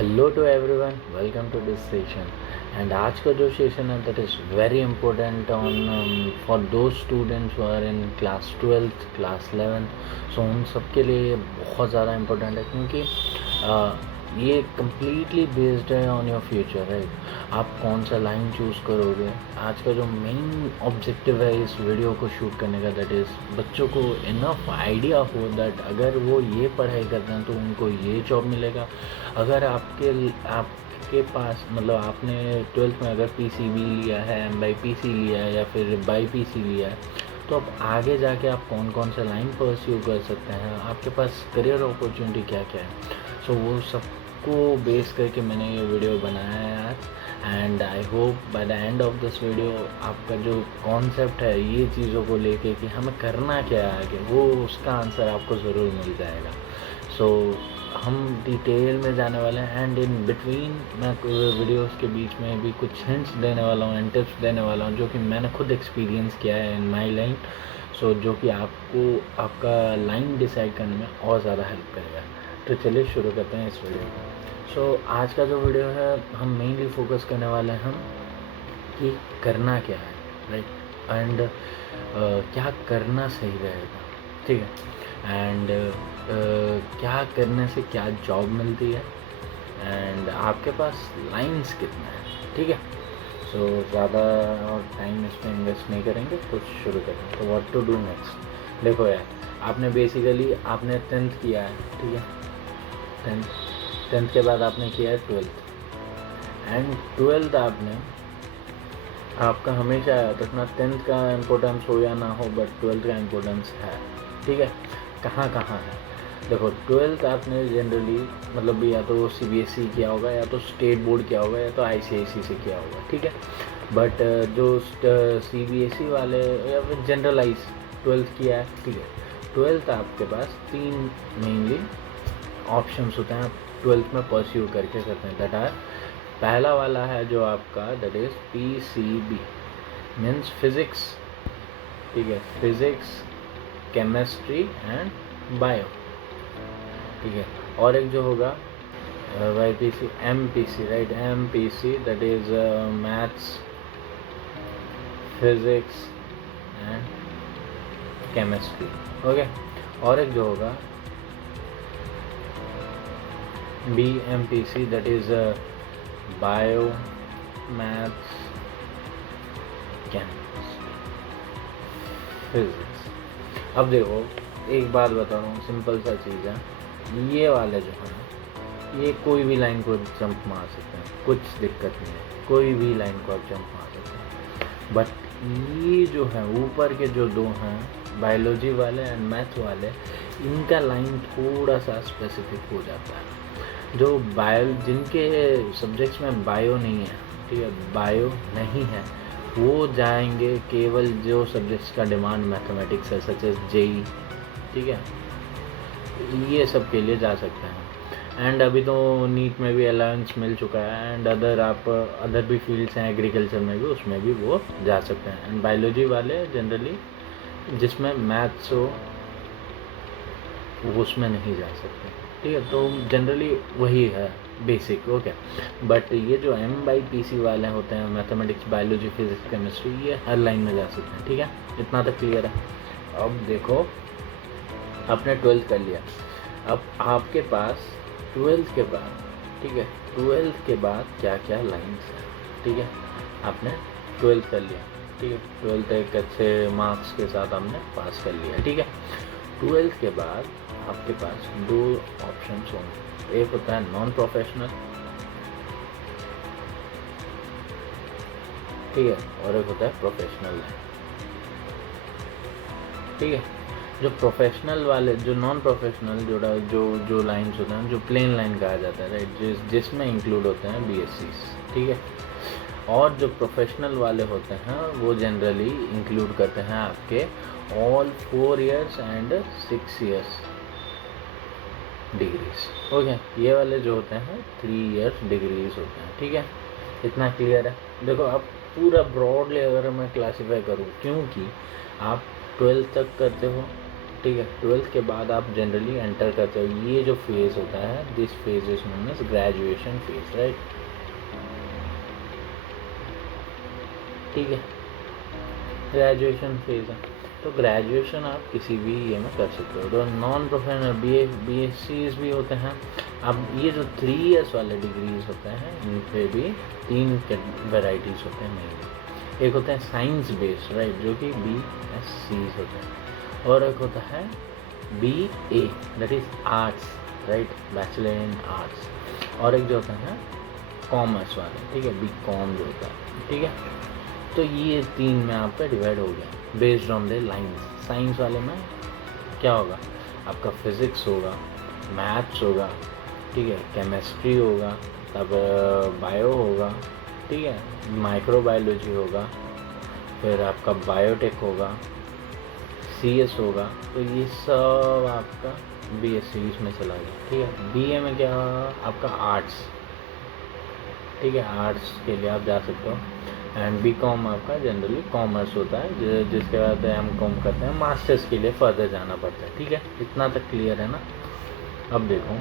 Hello to everyone, welcome to this session. And आज का जो सेशन है that is very important on for those students who are in class 12th class 11th। So उन सब के लिए बहुत ज़्यादा इम्पोर्टेंट है क्योंकि ये कम्प्लीटली बेस्ड है ऑन योर फ्यूचर, राइट। आप कौन सा लाइन चूज़ करोगे। आज का जो मेन ऑब्जेक्टिव है इस वीडियो को शूट करने का दैट इज़ बच्चों को इनफ आइडिया हो दैट अगर वो ये पढ़ाई करते हैं तो उनको ये जॉब मिलेगा। अगर आपके पास मतलब आपने 12th में अगर पीसीबी लिया है, MYPC लिया है या फिर BYPC लिया है, तो अब आगे जाके आप कौन कौन सा लाइन परस्यू कर सकते हैं, आपके पास करियर अपॉर्चुनिटी क्या क्या है। सो वो सबको बेस करके मैंने ये वीडियो बनाया है आज। And I hope by the end of this video आपका जो कॉन्सेप्ट है ये चीज़ों को लेके कि हमें करना क्या है आगे, वो उसका आंसर आपको ज़रूर मिल जाएगा। सो हम डिटेल में जाने वाले हैं एंड इन बिटवीन मैं वीडियोस के बीच में भी कुछ हिंट्स देने वाला हूँ एंड टिप्स देने वाला हूँ जो कि मैंने खुद एक्सपीरियंस किया है इन माई लाइन। सो जो कि आपको आपका लाइन डिसाइड करने में और ज़्यादा हेल्प करेगा। तो चलिए शुरू करते हैं इस वीडियो को। सो आज का जो वीडियो है हम मेनली फोकस करने वाले हैं हम कि करना क्या है, राइट। एंड क्या करना सही रहेगा, ठीक है। एंड क्या करने से क्या जॉब मिलती है एंड आपके पास लाइंस कितना है, ठीक है। सो ज़्यादा और टाइम इसमें इन्वेस्ट नहीं करेंगे, तो शुरू करेंगे। तो व्हाट टू डू नेक्स्ट। देखो यार, आपने बेसिकली आपने 10th किया है, ठीक है। 10th के बाद आपने किया है 12th एंड 12th आपका हमेशा याद रखना 10th का इम्पोर्टेंस हो या ना हो बट 12th का इम्पोर्टेंस है, ठीक है। कहाँ कहाँ है देखो, 12th आपने जनरली मतलब या तो CBSE किया होगा या तो स्टेट बोर्ड किया होगा या तो ICIC से किया होगा, ठीक है। बट जो CBSE वाले या फिर जनरलाइज 12th किया है, ठीक है। 12th आपके पास 3 मेनली ऑप्शंस होते हैं, आप 12th में परस्यू करके करते हैं। दैट आर पहला वाला है जो आपका that is PCB means physics, ठीक है। फिज़िक्स, केमिस्ट्री एंड बायो, ठीक है। और एक जो होगा YPC MPC, right. MPC that is maths, physics and chemistry, okay. और एक जो होगा BMPC that is bio, maths, chemistry, physics. अब देखो एक बात बता रहा हूँ, सिंपल सा चीज़ है। ये वाले जो हैं ये कोई भी लाइन को जंप मार सकते हैं, कुछ दिक्कत नहीं है, कोई भी लाइन को आप जंप मार सकते हैं। बट ये जो है ऊपर के जो दो हैं, बायोलॉजी वाले एंड मैथ वाले, इनका लाइन थोड़ा सा स्पेसिफिक हो जाता है। जो जिनके सब्जेक्ट्स में बायो नहीं है, ठीक है, बायो नहीं है, वो जाएंगे केवल जो सब्जेक्ट्स का डिमांड मैथमेटिक्स है सच एज JEE, ठीक है, ये सब के लिए जा सकते हैं। एंड अभी तो नीट में भी अलाउंस मिल चुका है एंड अदर भी फील्ड्स हैं, एग्रीकल्चर में भी, उसमें भी वो जा सकते हैं। एंड बायोलॉजी वाले जनरली जिसमें मैथ्स हो उसमें नहीं जा सकते, ठीक है। तो जनरली वही है बेसिक, ओके। बट ये जो MYPC वाले होते हैं, मैथमेटिक्स, बायोलॉजी, फिजिक्स, केमिस्ट्री, ये हर लाइन में जा सकते हैं, ठीक है। इतना तक क्लियर है। अब देखो, आपने 12th कर लिया, अब आपके पास 12th के बाद, ठीक है, 12th के बाद क्या क्या लाइन्स हैं, ठीक है। आपने 12th कर लिया, ठीक है, 12th एक अच्छे मार्क्स के साथ आपने पास कर लिया, ठीक है। 12th के बाद आपके पास 2 ऑप्शंस होंगे, एक होता है नॉन प्रोफेशनल, ठीक है, और एक होता है प्रोफेशनल, ठीक है। जो प्रोफेशनल वाले, जो नॉन प्रोफेशनल जो लाइन्स होते हैं, जो प्लेन लाइन कहा जाता है, राइट, जिसमें इंक्लूड होते हैं BSCs, ठीक है। और जो प्रोफेशनल वाले होते हैं वो जनरली इंक्लूड करते हैं आपके all 4 years and 6 years degrees, okay. ये वाले जो होते हैं 3 years डिग्रीज होते हैं, ठीक है। इतना क्लियर है। देखो अब पूरा ब्रॉडली अगर मैं क्लासीफाई करूँ, क्योंकि आप 12th तक करते हो, ठीक है। 12th के बाद आप जनरली एंटर करते हो, ये जो फेज़ होता है, this phase is known as graduation phase, right. ठीक है, ग्रेजुएशन फेज है। तो ग्रेजुएशन आप किसी भी ये में कर सकते हो। तो non professional B S Cs भी होते हैं। अब ये जो 3 ईयर्स वाले डिग्रीज होते हैं, इन पे भी 3 वेराइटीज़ होते हैं मेनली। एक होता है साइंस बेस्ड, राइट, जो कि BSc होते हैं, और एक होता है BA, that is arts, right, bachelor in arts, और एक जो होता है कॉमर्स वाले, ठीक है, BCom जो होता है, ठीक है। तो ये 3 में आपका डिवाइड हो गया based on the lines. Science वाले में क्या होगा, आपका फिज़िक्स होगा, मैथ्स होगा, ठीक है, केमिस्ट्री होगा, तब बायो होगा, ठीक है, माइक्रोबायोलॉजी होगा, फिर आपका बायोटेक होगा, CS होगा। तो ये सब आपका BSc में चला गया, ठीक है। BA में क्या, आपका आर्ट्स, ठीक है, आर्ट्स के लिए आप जा सकते हो। एंड BCom आपका जनरली कॉमर्स होता है, जिसके बाद MCom करते हैं, मास्टर्स के लिए फर्दर जाना पड़ता है, ठीक है। इतना तक क्लियर है ना। अब देखो,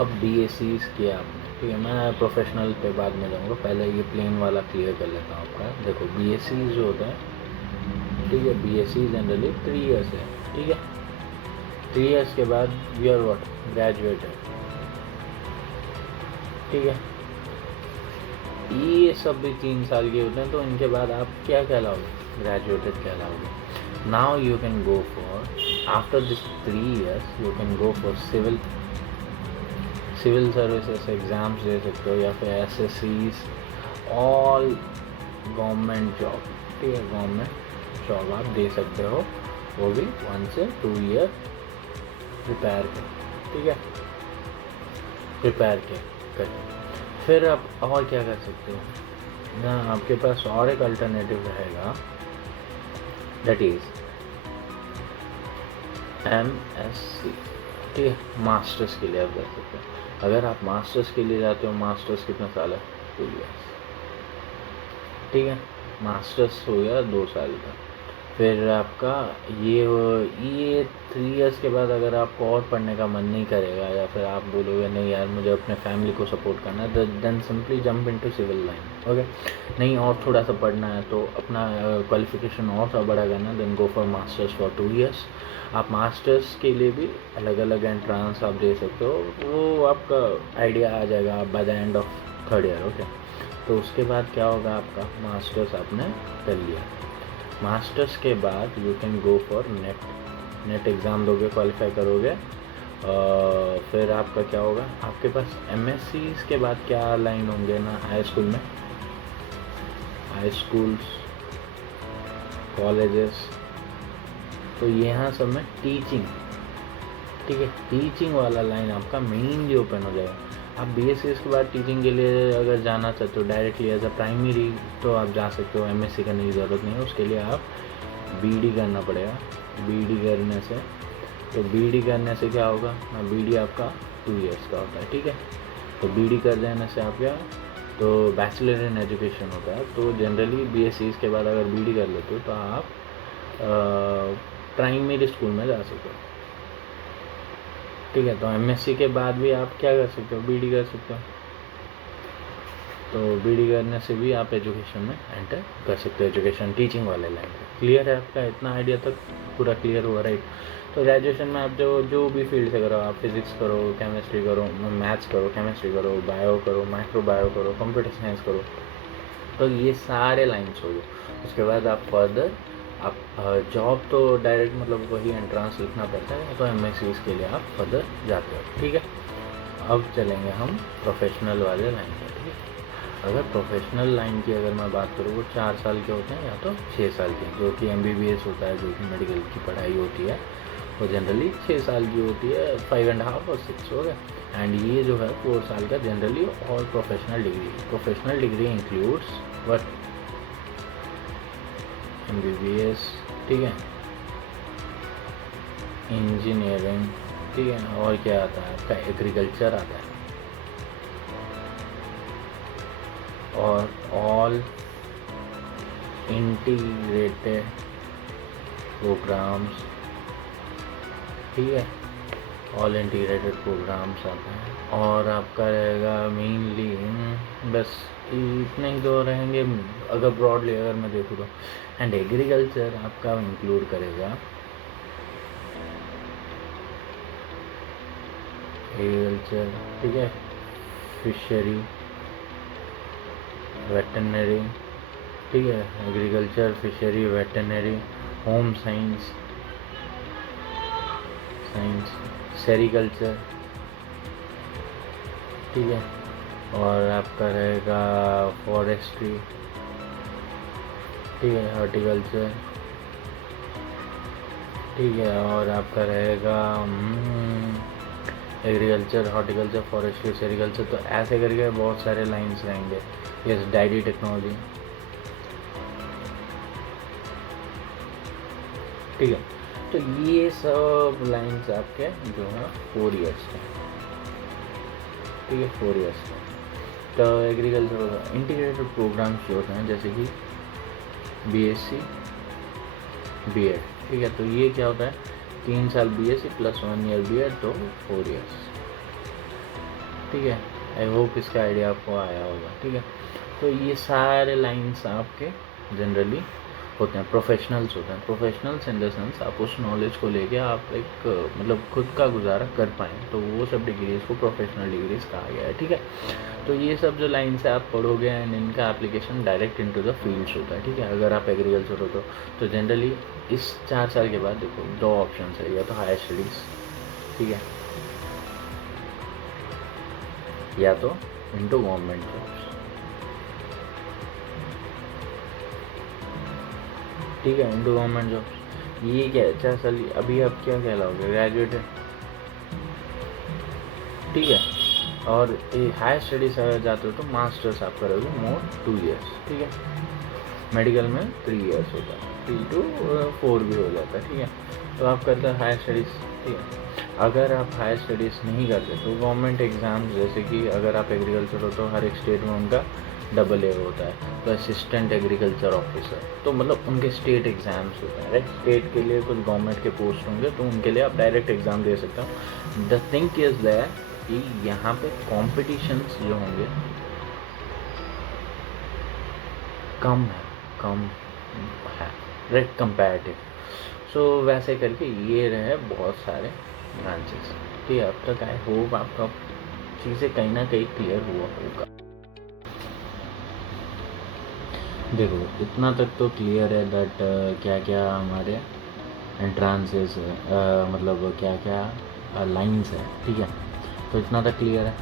अब BScs किया आपने, ठीक है, मैं प्रोफेशनल पे बाद में जाऊँगा, पहले ये प्लेन वाला क्लियर कर लेता हूँ आपका। देखो BSc जो होता है, ठीक है, BSc जनरली 3 ईयर्स है, ठीक है। 3 ईयर्स के बाद वी आर व्हाट, ग्रेजुएटेड, ठीक है। ये सब भी 3 साल के होते हैं, तो इनके बाद आप क्या कहलाओगे, ग्रेजुएटेड कहलाओगे। Now you can go for, after this 3 years you can go for civil services exams दे सकते हो, या फिर SSCs, ऑल गवर्नमेंट जॉब, ठीक है, गवर्नमेंट जॉब आप दे सकते हो, वो भी 1 से 2 ईयर प्रिपेयर कर, ठीक है, प्रिपेयर कर। फिर आप और क्या कर सकते हो ना, आपके पास और एक अल्टरनेटिव रहेगा, दैट इज MSc, ठीक है, मास्टर्स के लिए आप जा सकते हो। अगर आप मास्टर्स के लिए जाते हो, मास्टर्स कितना साल है, 2 ईयर्स, ठीक है, मास्टर्स हो गया 2 साल का। फिर आपका ये 3 ईयर्स के बाद अगर आपको और पढ़ने का मन नहीं करेगा, या फिर आप बोलोगे नहीं यार मुझे अपने फैमिली को सपोर्ट करना है, then simply jump into civil line, okay. नहीं और थोड़ा सा पढ़ना है, तो अपना क्वालिफिकेशन और सा बड़ा करना है, then go for masters for 2 years. आप मास्टर्स के लिए भी अलग अलग एंट्रांस आप दे सकते हो, वो आपका आइडिया आ जाएगा by the end of 3rd year, okay. तो उसके बाद क्या होगा, आपका मास्टर्स आपने कर लिया। मास्टर्स के बाद you can go for net exam दोगे, क्वालिफाई करोगे, फिर आपका क्या होगा, आपके पास MSc के बाद क्या लाइन होंगे ना, हाई स्कूल में, हाई स्कूल्स, कॉलेजेस, तो यहाँ सब में टीचिंग, ठीक है, टीचिंग वाला लाइन आपका मेनली ओपन हो जाएगा। आप BSc के बाद टीचिंग के लिए अगर जाना चाहते हो डायरेक्टली एज अ प्राइमरी, तो आप जा सकते हो, MSc करने की ज़रूरत नहीं है, उसके लिए आप BD करना पड़ेगा। BD करने से, तो BD करने से क्या होगा ना, BD आपका 2 ईयर्स का होता है, ठीक है। तो BD कर देने से आप क्या, तो बैचलर इन एजुकेशन होता है। तो जनरली BSc के बाद अगर BD कर लेते हो, तो आप प्राइमरी स्कूल में जा सकते हो, ठीक है। तो MSc के बाद भी आप क्या कर सकते हो, BD कर सकते हो। तो BD करने से भी आप एजुकेशन में एंटर कर सकते हो, एजुकेशन टीचिंग वाले लाइन में। क्लियर है आपका, इतना आइडिया तक पूरा क्लियर हुआ, राइट। तो ग्रेजुएशन में आप जो भी फील्ड से करो, आप फिज़िक्स करो, केमिस्ट्री करो, मैथ्स करो, केमिस्ट्री करो, बायो करो, माइक्रो बायो करो, कंप्यूटर साइंस करो, तो ये सारे लाइन्स हो गए। उसके बाद आप फर्दर आप जॉब तो डायरेक्ट मतलब वही एंट्रांस लिखना पड़ता है, तो MSc के लिए आप फर्दर जाते हो, ठीक है। अब चलेंगे हम प्रोफेशनल वाले लाइन पर, ठीक है। अगर प्रोफेशनल लाइन की अगर मैं बात करूँ, वो 4 साल के होते हैं या तो 6 साल के, जो कि MBBS होता है, जो कि मेडिकल की पढ़ाई होती है, वो जनरली 6 साल की होती है, 5.5 और 6 हो गया। एंड ये जो है 4 साल का जनरली और professional degree includes what, MBBS, ठीक है, इंजीनियरिंग, ठीक है, और क्या आता है आपका, एग्रीकल्चर आता है, और ऑल इंटीग्रेटेड प्रोग्राम्स ठीक है, ऑल इंटीग्रेटेड प्रोग्राम्स आते हैं। और आपका रहेगा मेनली बस इतने ही दो रहेंगे अगर ब्रॉडली अगर मैं देखूँ तो। एंड एग्रीकल्चर आपका इंक्लूड करेगा एग्रीकल्चर, ठीक है, फिशरी, वेटनरी, ठीक है, agriculture, fishery, veterinary, home science, sericulture, ठीक है, और आपका रहेगा फॉरेस्ट्री, ठीक है, हॉर्टिकल्चर, ठीक है, और आपका रहेगा एग्रीकल्चर, हॉर्टिकल्चर, फॉरेस्ट्री, सेरिकल्चर। तो ऐसे करके बहुत सारे लाइंस रहेंगे। यस, डायरी टेक्नोलॉजी, ठीक है। तो ये सब लाइंस आपके जो है 4 ईयर्स के, ठीक है, 4 ईयर्स के। तो एग्रीकल्चर इंटीग्रेटेड प्रोग्राम्स जो होते हैं जैसे कि बीएससी, बीएड, ठीक है। तो ये क्या होता है, 3 साल बीएससी प्लस 1 ईयर बीएड, तो 4 ईयर्स, ठीक है। आई होप इसका आइडिया आपको आया होगा, ठीक है। तो ये सारे लाइंस आपके जनरली होते हैं, प्रोफेशनल्स होते हैं। प्रोफेशनल्स इन द सेंस आप उस नॉलेज को लेके आप एक मतलब खुद का गुजारा कर पाएँ, तो वो सब डिग्रीज़ को प्रोफेशनल डिग्रीज़ कहा गया है, ठीक है। तो ये सब जो लाइन्स है आप पढ़ोगे एंड इनका application direct into the fields होता है, ठीक है। अगर आप एग्रीकल्चर हो तो जनरली इस 4 साल के बाद देखो 2 ऑप्शन है, या तो हायर स्टडीज़, ठीक है, या तो इनटू गवर्नमेंट जॉब्स, ठीक है, इनटू गवर्नमेंट जॉब्स। ये क्या है, 4 साल अभी आप क्या कहलाओगे, ग्रेजुएट है, ठीक है। और हायर स्टडीज अगर जाते हो तो मास्टर्स आप करोगे मोर 2 ईयर्स, ठीक है। मेडिकल में 3 ईयर्स होता है, 3 to 4 भी हो जाता है, ठीक है। तो आप करते हैं हायर स्टडीज़, ठीक है। अगर आप हायर स्टडीज़ नहीं करते तो गवर्नमेंट एग्ज़ाम्स, जैसे कि अगर आप एग्रीकल्चर हो तो हर एक स्टेट में उनका AA होता है, तो असिस्टेंट एग्रीकल्चर ऑफिसर, तो मतलब उनके स्टेट एग्ज़ाम्स होते हैं, राइट। स्टेट के लिए कुछ गवर्नमेंट के पोस्ट होंगे तो उनके लिए आप डायरेक्ट एग्ज़ाम दे सकते हो। द थिंग इज़ दैट कि यहाँ पे कॉम्पिटिशन्स जो होंगे कम है, राइट, कंपैरेटिव। सो वैसे करके ये रहे बहुत सारे ब्रांचेस, ठीक है। अब तक आई होप आपका चीज़ें कहीं ना कहीं क्लियर हुआ होगा। देखो इतना तक तो क्लियर है दैट क्या क्या हमारे एंट्रांसेस है, मतलब क्या क्या लाइंस है, ठीक है। तो इतना तक क्लियर है।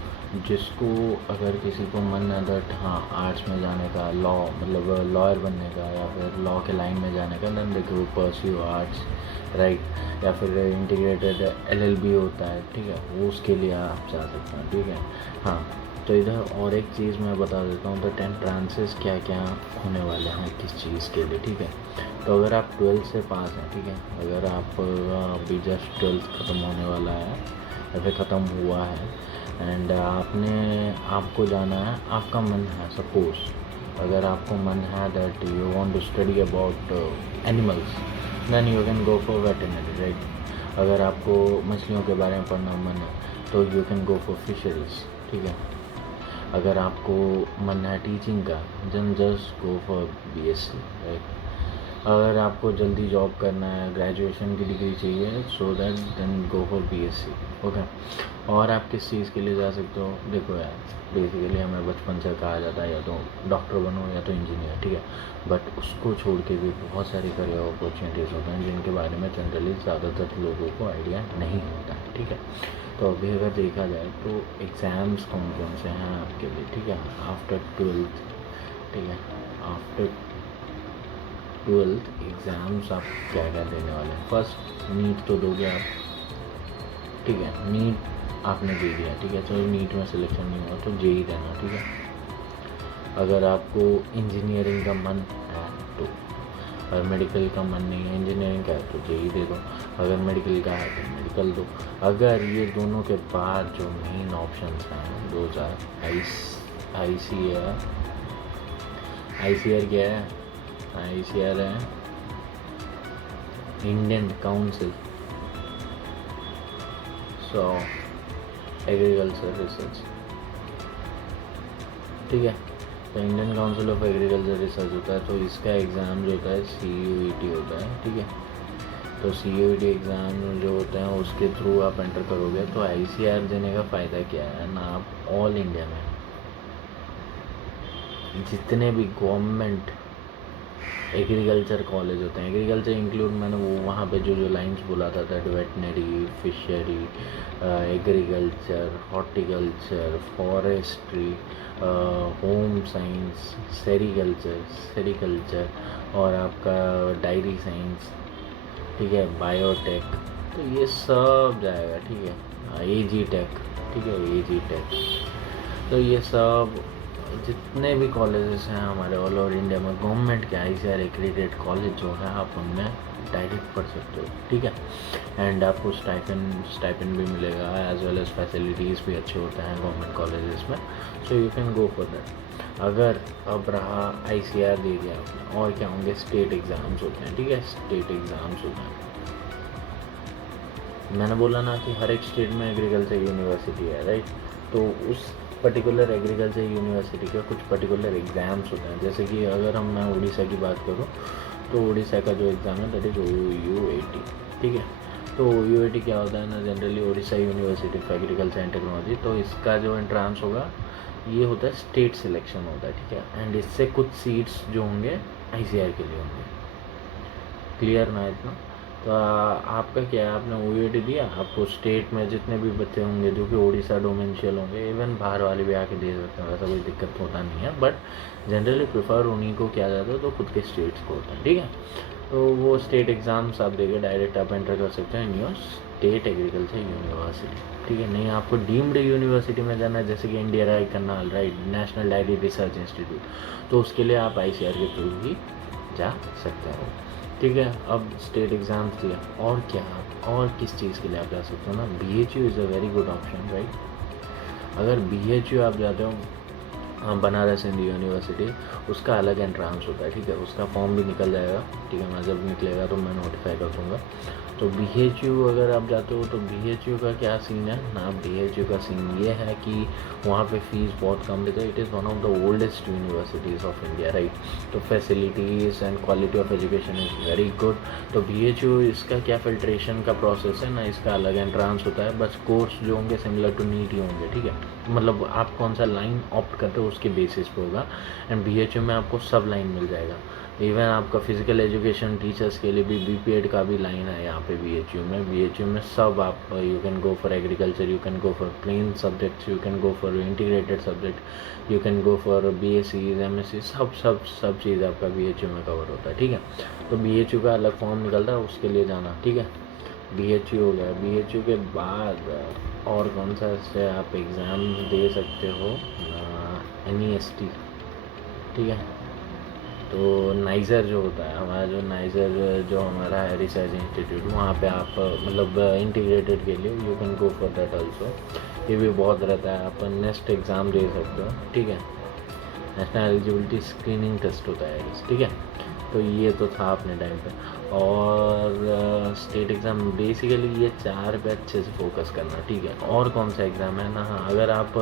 जिसको अगर किसी को मन है दैट हाँ आर्ट्स में जाने का, लॉ मतलब लॉयर बनने का, या फिर लॉ के लाइन में जाने का, देन देखो परस्यू आर्ट्स, राइट। या फिर इंटीग्रेटेड LLB होता है, ठीक है, वो उसके लिए आप जा सकते हैं, ठीक है। हाँ, तो इधर और एक चीज़ मैं बता देता हूँ, दैट एंट्रांसेस क्या क्या होने वाले हैं किस चीज़ के लिए, ठीक है। तो अगर आप 12th से पास हैं, ठीक है, अगर आप अभी जस्ट 12th ख़त्म होने वाला है या फिर ख़त्म हुआ है एंड आपको जाना है, आपका मन है, सपोज अगर आपको मन है that you want to study about animals, then you can go for veterinary, right. अगर आपको मछलियों के बारे में पढ़ना मन है तो you can go for fisheries, ठीक है। अगर आपको मन है टीचिंग का, then just go for BSc, right. अगर आपको जल्दी जॉब करना है, ग्रेजुएशन की डिग्री चाहिए, so that then go for BSc, okay. और आप किस चीज़ के लिए जा सकते हो, देखो यार, बेसिकली हमें बचपन से कहा जाता है या तो डॉक्टर बनो या तो इंजीनियर, ठीक है। बट उसको छोड़ के भी बहुत सारी करियर अपॉर्चुनिटीज़ होते हैं जिनके बारे में जनरली ज़्यादातर लोगों को आइडिया नहीं होता है, ठीक है। तो अभी अगर देखा जाए तो एग्ज़ाम्स कौन कौन से हैं आपके लिए, ठीक है, आफ्टर 12th, ठीक है। आफ्टर 12th एग्ज़ाम्स आप क्या क्या देने वाले हैं। फर्स्ट नीट तो दोगे आप, ठीक है, नीट आपने दे दिया, ठीक है। तो नीट में सिलेक्शन नहीं हुआ तो JEE देना, ठीक है। अगर आपको इंजीनियरिंग का मन है तो, अगर मेडिकल का मन नहीं है, इंजीनियरिंग का है तो JEE दे दो, अगर मेडिकल का है तो मेडिकल दो। अगर ये दोनों के बाद जो मेन ऑप्शंस हैं 2000 ICAR क्या है, ICAR है इंडियन काउंसिल एग्रीकल्चर रिसर्च, ठीक है। तो Indian council of agriculture research होता है, तो इसका एग्ज़ाम जो होता है CUET होता है, ठीक है। तो CUET एग्ज़ाम जो होते हैं उसके थ्रू आप एंटर करोगे। तो ICAR देने का फ़ायदा क्या है ना, आप ऑल इंडिया में जितने भी गवर्नमेंट एग्रीकल्चर कॉलेज होते हैं, एग्रीकल्चर इंक्लूड मैंने वो वहाँ पे जो लाइंस बोला था that veterinary, fishery, agriculture, horticulture, forestry, home science, sericulture और आपका डायरी साइंस, ठीक है, बायोटेक, तो ये सब जाएगा, ठीक है। AG टेक, ठीक है, AG टेक, तो ये सब जितने भी कॉलेजेस हैं हमारे ऑल ओवर इंडिया में गवर्नमेंट के ICAR एक्रीडेटेड कॉलेज जो है, आप उनमें डायरेक्ट पढ़ सकते हो, ठीक है। एंड आपको स्टाइपेंड भी मिलेगा, एज वेल एज फैसिलिटीज़ भी अच्छे होते हैं गवर्नमेंट कॉलेजेस में, सो you can go for that. अगर अब रहा ICAR दे दिया आपने, और क्या होंगे, स्टेट एग्ज़ाम्स होते हैं, ठीक है, स्टेट एग्ज़ाम्स होते हैं। मैंने बोला ना कि हर एक स्टेट में एग्रीकल्चर यूनिवर्सिटी है, राइट। तो उस पर्टिकुलर एग्रीकल्चर यूनिवर्सिटी के कुछ पर्टिकुलर एग्ज़ाम्स होते हैं। जैसे कि अगर मैं उड़ीसा की बात करूँ, तो उड़ीसा का जो एग्ज़ाम है दैट इज़ OUAT, ठीक है। तो OUAT क्या होता है ना, generally Orissa university of agriculture and technology. तो इसका जो एंट्रांस होगा ये होता है स्टेट सिलेक्शन होता है, ठीक है। एंड इससे कुछ सीट्स जो होंगे ICAR के लिए होंगे, क्लियर ना इतना। तो आपका क्या है, आपने OUAT दिया, आपको स्टेट में जितने भी बच्चे होंगे जो कि उड़ीसा डोमेंशियल होंगे, इवन बाहर वाले भी आके दे सकते हैं, वैसा कोई दिक्कत होता नहीं है, बट जनरली प्रेफर उन्हीं को किया जाता है तो खुद के स्टेट्स को होता है, ठीक है। तो वो स्टेट एग्ज़ाम्स आप देके डायरेक्ट आप एंटर कर सकते हैं in your state agriculture university, ठीक है। नहीं आपको डीम्ड यूनिवर्सिटी में जाना है, जैसे कि इंडिया राई Karnal, right, national diary research institute, तो उसके लिए आप ICAR के थ्रू ही जा सकते हो, ठीक है। अब स्टेट एग्ज़ाम्स दिया, और क्या आप और किस चीज़ के लिए आप जा सकते हो ना, BHU is a very good option, right. अगर BHU आप जाते हो, बनारस हिंदू यूनिवर्सिटी, उसका अलग एंट्रांस होता है, ठीक है। उसका फॉर्म भी निकल जाएगा, ठीक है, मैं जब निकलेगा तो मैं नोटिफाई कर दूँगा। तो BHU अगर आप जाते हो तो BHU का क्या सीन है ना, BHU का सीन ये है कि वहाँ पे फ़ीस बहुत कम लेते हैं। It is one of the oldest universities of India, right. तो facilities and quality of education is very good. तो BHU इसका क्या फ़िल्ट्रेशन का प्रोसेस है ना, इसका अलग एंट्रांस होता है, बस कोर्स जो होंगे सिमिलर टू नीट ही होंगे, ठीक है। मतलब आप कौन सा लाइन ऑप्ट करते हो उसके बेसिस पे होगा। एंड BHU में आपको सब लाइन मिल जाएगा, इवन आपका फिज़िकल एजुकेशन टीचर्स के लिए भी BPED का भी लाइन है यहाँ पे BHU में सब आप, you can go for agriculture, you can go for plain subjects, you can go for integrated subject, you can go for BSc MSc, सब चीज़ आपका BHU में कवर होता है, ठीक है। तो BHU का अलग फॉर्म निकलता है, उसके लिए जाना, ठीक है। BHU हो गया। BHU के बाद और कौन सा से आप एग्ज़ाम दे सकते हो, NEST, ठीक है। तो नाइज़र जो होता है हमारा, जो नाइज़र जो हमारा है रिसर्च इंस्टीट्यूट, वहाँ पे आप मतलब इंटीग्रेटेड के लिए you can go for that also. ये भी बहुत रहता है, आप नेक्स्ट एग्ज़ाम दे सकते हो, ठीक है। नेशनल एलिजिबिलिटी स्क्रीनिंग टेस्ट होता है, ठीक है। तो ये तो था अपने टाइम पे। और स्टेट एग्ज़ाम बेसिकली ये 4 पे अच्छे से फोकस करना, ठीक है। और कौन सा एग्ज़ाम है ना, हाँ, अगर आप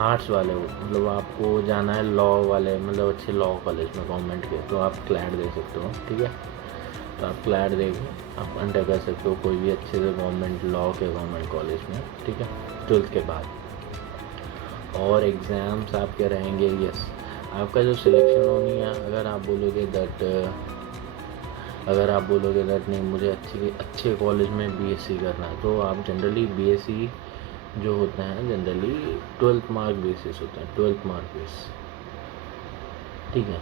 आर्ट्स वाले हो, मतलब आपको जाना है लॉ वाले, मतलब अच्छे लॉ कॉलेज में गवर्नमेंट के, तो आप क्लैट दे सकते हो, ठीक है। तो आप क्लैट दे के आप एंटर कर सकते हो कोई भी अच्छे से गवर्नमेंट लॉ के गवर्नमेंट कॉलेज में, ठीक है, 12th के बाद। और एग्ज़ाम्स आपके रहेंगे, यस, आपका जो सिलेक्शन होनी है, अगर आप बोलोगे दैट नहीं मुझे अच्छे कॉलेज में BSc करना है, तो आप जनरली BSc जो होते हैं जनरली 12th मार्क बेसिस होता है, 12th मार्क बेस, ठीक है।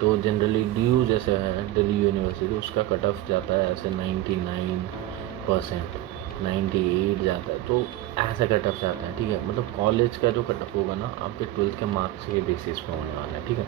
तो जनरली DU जैसे है दिल्ली यूनिवर्सिटी, उसका कट ऑफ जाता है ऐसे 99%, 98 जाता है, तो ऐसा कट ऑफ जाता है, ठीक है। मतलब कॉलेज का जो कट ऑफ होगा ना आपके 12th के मार्क्स के बेसिस पे होने वाला है, ठीक है।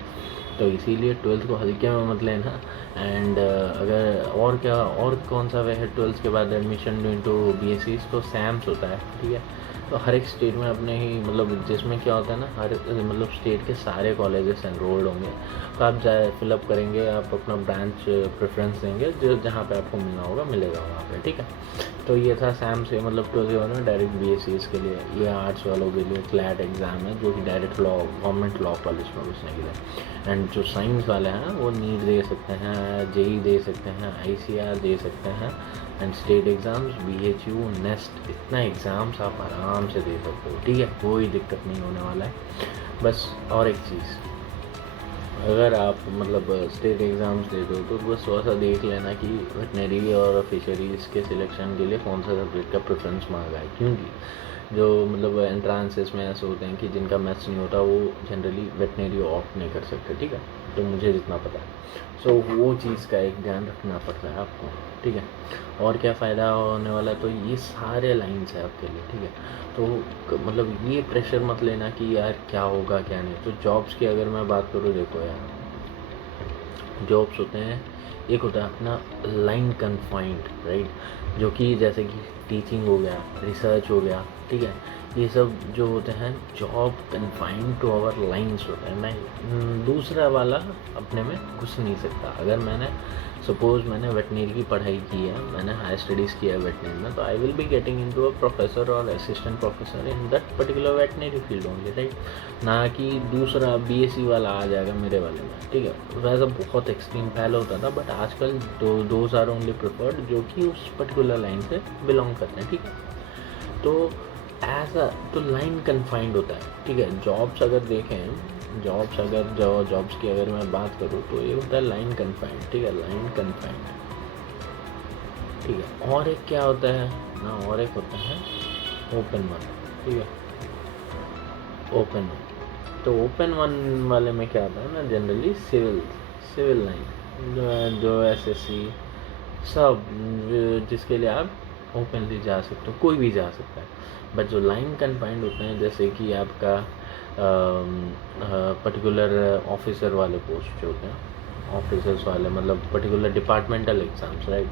तो इसीलिए 12th को हल्के में मत लेना। एंड अगर और क्या, और कौन सा वे है 12th के बाद एडमिशन इनटू BSc, तो SAMS होता है, ठीक है। तो हर एक स्टेट में अपने ही मतलब जिसमें क्या होता है ना, हर मतलब स्टेट के सारे कॉलेजेस एनरोल्ड होंगे, तो आप जाए फिलअप करेंगे, आप अपना ब्रांच प्रेफरेंस देंगे, जो जहाँ पे आपको मिलना होगा मिलेगा वहाँ पे, ठीक है। तो ये था सैम से मतलब 12th में डायरेक्ट BSc के लिए। ये आर्ट्स वालों के लिए क्लैट एग्ज़ाम है, जो कि direct law government law college में घुसने के लिए। एंड जो साइंस वाले हैं वो नीट दे सकते हैं, JEE दे सकते हैं, ICR दे सकते हैं, and state exams BHU nest, इतना एग्ज़ाम्स आप आराम से दे सकते हो, ठीक है, कोई दिक्कत नहीं होने वाला है। बस और एक चीज़, अगर आप मतलब स्टेट एग्ज़ाम्स दे दो तो बस थोड़ा सा देख लेना कि वेटनरी और फिशरीज़ के सिलेक्शन के लिए कौन सा सब्जेक्ट का प्रेफरेंस मांगा है, क्योंकि जो मतलब एंट्रांसेस में ऐसे होते हैं कि जिनका मैथ्स नहीं होता वो जनरली वेटनरी ऑप्ट नहीं कर सकते, ठीक है, तो मुझे जितना पता है। सो वो चीज़ का एक ध्यान रखना पड़ता है आपको, ठीक है। और क्या फ़ायदा होने वाला है, तो ये सारे लाइन्स है आपके लिए, ठीक है। तो मतलब ये प्रेशर मत लेना कि यार क्या होगा क्या नहीं। तो जॉब्स की अगर मैं बात करूँ, देखो यार, जॉब्स होते हैं, एक होता है अपना लाइन कन्फाइंड, राइट, जो कि जैसे कि टीचिंग हो गया, रिसर्च हो गया, ठीक है, ये सब जो होते हैं job confined to our lines होते हैं। मैं दूसरा वाला अपने में घुस नहीं सकता। अगर मैंने सपोज़ मैंने वेटनरी की पढ़ाई की है, मैंने हायर स्टडीज़ किया है वेटनरी में, तो I will be getting into a professor और assistant professor in that particular veterinary field only, right, ना कि दूसरा BSc वाला आ जाएगा मेरे वाले में, ठीक है। वैसा बहुत एक्सट्रीम पहले होता था, बट आजकल दोज आर ओनली प्रेफर्ड जो कि उस पर्टिकुलर लाइन से बिलोंग करते हैं, ठीक है। तो ऐसा तो लाइन कन्फाइंड होता है, ठीक है। जॉब्स अगर देखें, जॉब्स की अगर मैं बात करूँ तो ये होता है लाइन कन्फाइंड, ठीक है, लाइन कन्फाइंड, ठीक है। और एक क्या होता है ना, और एक होता है ओपन वन, ठीक है, ओपन वन। तो ओपन वन वाले में क्या होता है ना, जनरली सिविल लाइन जो SSC सब जिसके लिए आप ओपनली जा सकते हो, कोई भी जा सकता है। बट जो लाइन कन्फाइंड होते हैं, जैसे कि आपका पर्टिकुलर ऑफिसर वाले पोस्ट जो होते हैं, ऑफिसर्स वाले मतलब particular departmental exams, right,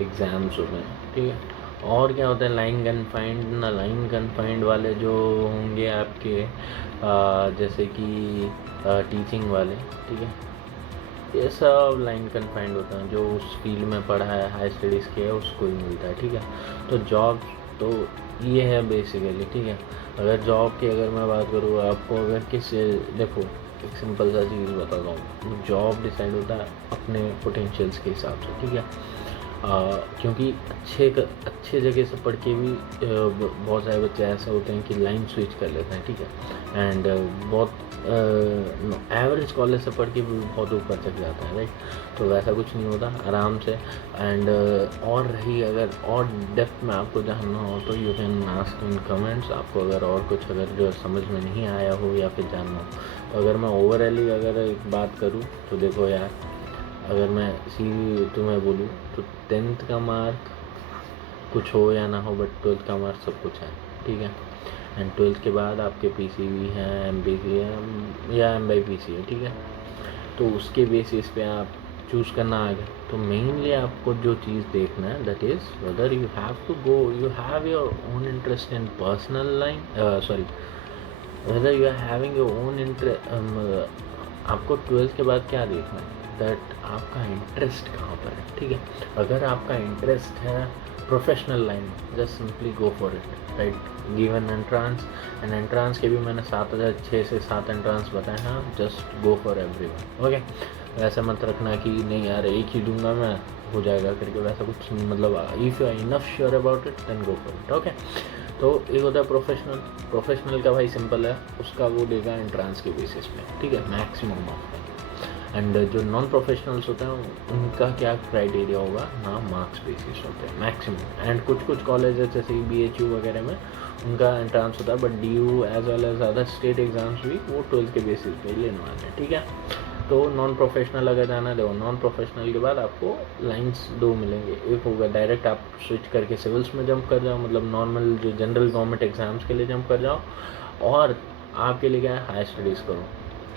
exams होते हैं, ठीक है। और क्या होता है लाइन कन्फाइंड ना, लाइन कन्फाइंड वाले जो होंगे आपके जैसे कि टीचिंग वाले, ठीक है, ये सब लाइन कन्फाइंड होता है। जो उस फील्ड में पढ़ा है, हाई स्टडीज़ किया है, उसको ही मिलता है, ठीक है। तो जॉब तो ये है बेसिकली, ठीक है। अगर जॉब की अगर मैं बात करूँ, आपको अगर देखो एक सिंपल सा चीज़ बताता हूँ, जॉब डिसाइड होता है अपने पोटेंशियल्स के हिसाब से, ठीक है। क्योंकि अच्छे जगह से पढ़ के भी बहुत सारे बच्चे ऐसे होते हैं कि लाइन स्विच कर लेते हैं, ठीक है। एंड बहुत एवरेज कॉलेज से पढ़ के भी बहुत ऊपर तक जाता है, राइट। तो वैसा कुछ नहीं होता, आराम से। एंड और रही अगर और डेप्थ में आपको जानना हो तो you can ask in comments. आपको अगर और कुछ अगर जो समझ में नहीं आया हो या फिर जानना हो, तो अगर मैं ओवरऑली अगर एक बात करूँ तो देखो यार, अगर मैं सीधी तुम्हें बोलूँ तो 10th का मार्क कुछ हो या ना हो, बट 12th का मार्क सब कुछ है, ठीक है। एंड 12th के बाद आपके PCB है, MBC है या MYPC है, ठीक है। तो उसके बेसिस पे आप चूज़ करना आ गया। तो मेनली आपको जो चीज़ देखना है that is whether you have your own interest in personal line, sorry, whether you are having your own interest. आपको 12th के बाद क्या देखना है, दैट आपका इंटरेस्ट कहाँ पर है, ठीक है। अगर आपका इंटरेस्ट है professional line, just simply go for it, right. Given entrance, and entrance के भी मैंने 6 से 7 एंट्रांस बताए हैं, just go for everyone, okay. वैसे मत रखना कि नहीं यार एक ही दूंगा मैं, हो जाएगा करके, वैसा कुछ मतलब if you are enough sure about it then go for it, okay. तो एक होता है प्रोफेशनल का भाई सिंपल है, उसका वो देगा एंट्रांस के बेसिस पे, ठीक है, मैक्सिमम ऑफ। एंड जो नॉन प्रोफेशनल्स होते हैं उनका क्या क्राइटेरिया होगा ना, मार्क्स बेसिस होते हैं मैक्सिमम। एंड कुछ कॉलेजेस जैसे BHU वगैरह में उनका एंट्रांस होता है, but DU as well as other state exams भी वो 12th के बेसिस पे ही लेने वाले हैं, ठीक है। तो नॉन प्रोफेशनल अगर जाना है, देखो नॉन प्रोफेशनल के बाद आपको लाइंस 2 मिलेंगे। एक होगा डायरेक्ट आप स्विच करके सिविल्स में जंप कर जाओ, मतलब नॉर्मल जो जनरल गवर्नमेंट एग्जाम्स के लिए जंप कर जाओ, और आपके लिए क्या है, हायर स्टडीज़ करो,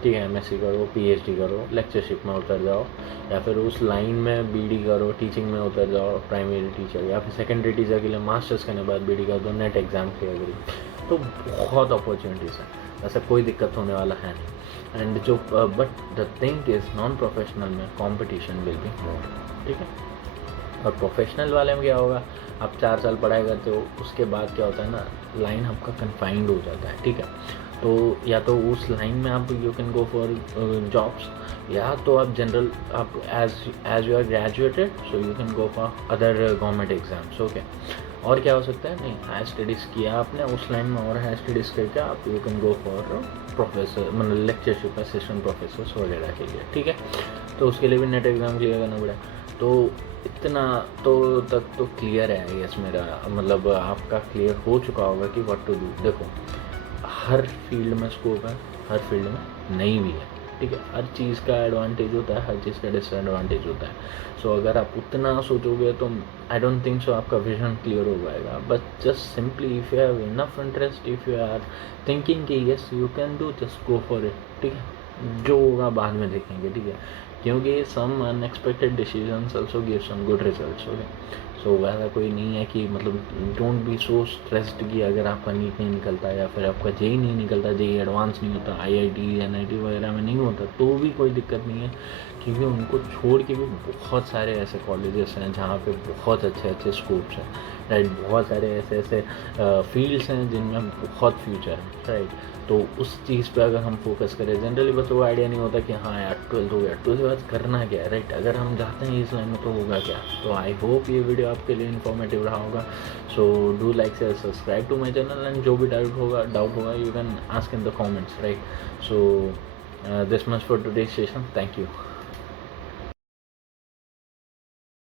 ठीक है, एमएससी करो, पीएचडी करो, लेक्चरशिप में उतर जाओ, या फिर उस लाइन में बीडी करो, टीचिंग में उतर जाओ, प्राइमरी टीचर, या फिर सेकेंडरी टीचर के लिए मास्टर्स करने के बाद बीडी कर दो, नेट एग्ज़ाम क्लियर करो। तो बहुत अपॉर्चुनिटीज़ हैं, ऐसा कोई दिक्कत होने वाला है नहीं। एंड जो but the thing is non professional में कॉम्पिटिशन विल बी मोर, ठीक है। और प्रोफेशनल वाले में क्या होगा, आप 4 साल पढ़ाई करते हो, उसके बाद क्या होता है ना, लाइन आपका कन्फाइंड हो जाता है, ठीक है। तो या तो उस लाइन में आप you can go for jobs, या तो आप जनरल, आप as you are graduated so you can go for other government exams, okay. और क्या हो सकता है, नहीं हायर स्टडीज़ किया आपने उस लाइन में, और हायर स्टडीज़ करके आप you can go for professor, मतलब लेक्चरशिप, असिस्टेंट प्रोफेसर्स वगैरह के लिए, ठीक है। तो उसके लिए भी नेट एग्ज़ाम क्लियर करना पड़ेगा। तो इतना तो तक तो क्लियर है आई गेस मेरा, मतलब आपका क्लियर हो चुका होगा कि व्हाट टू डू। देखो, हर फील्ड में स्कोप है, हर फील्ड में नहीं भी है, ठीक है। हर चीज़ का एडवांटेज होता है, हर चीज़ का डिसएडवांटेज होता है। सो अगर आप उतना सोचोगे तो आई डोंट थिंक सो आपका विजन क्लियर हो पाएगा। But just simply if you have enough interest, if you are thinking कि yes you can do, just go for it, ठीक है। जो होगा बाद में देखेंगे, ठीक है, क्योंकि some unexpected decisions also give some good results, okay. So वैसा कोई नहीं है कि मतलब डोंट बी सो स्ट्रेस्ड कि अगर आपका नीट नहीं निकलता या फिर आपका जेई नहीं निकलता, जेई एडवांस नहीं होता, आईआईटी एनआईटी वगैरह में नहीं होता, तो भी कोई दिक्कत नहीं है, क्योंकि उनको छोड़ के भी बहुत सारे ऐसे कॉलेजेस हैं जहाँ पे बहुत अच्छे अच्छे स्कोप्स हैं, राइट। बहुत सारे ऐसे ऐसे फील्ड्स हैं जिनमें बहुत फ्यूचर है, राइट। तो उस चीज़ पे अगर हम फोकस करें, जनरली बच्चों को आइडिया नहीं होता कि हाँ यार 12th हो गया, 12th के बाद करना क्या है, राइट। अगर हम जाते हैं इस लाइन में तो होगा क्या। तो आई होप ये वीडियो आपके लिए इन्फॉर्मेटिव रहा होगा। So do like share subscribe to my channel, and जो भी डाउट होगा you can ask in the comments, right. So this much for today's session, thank you.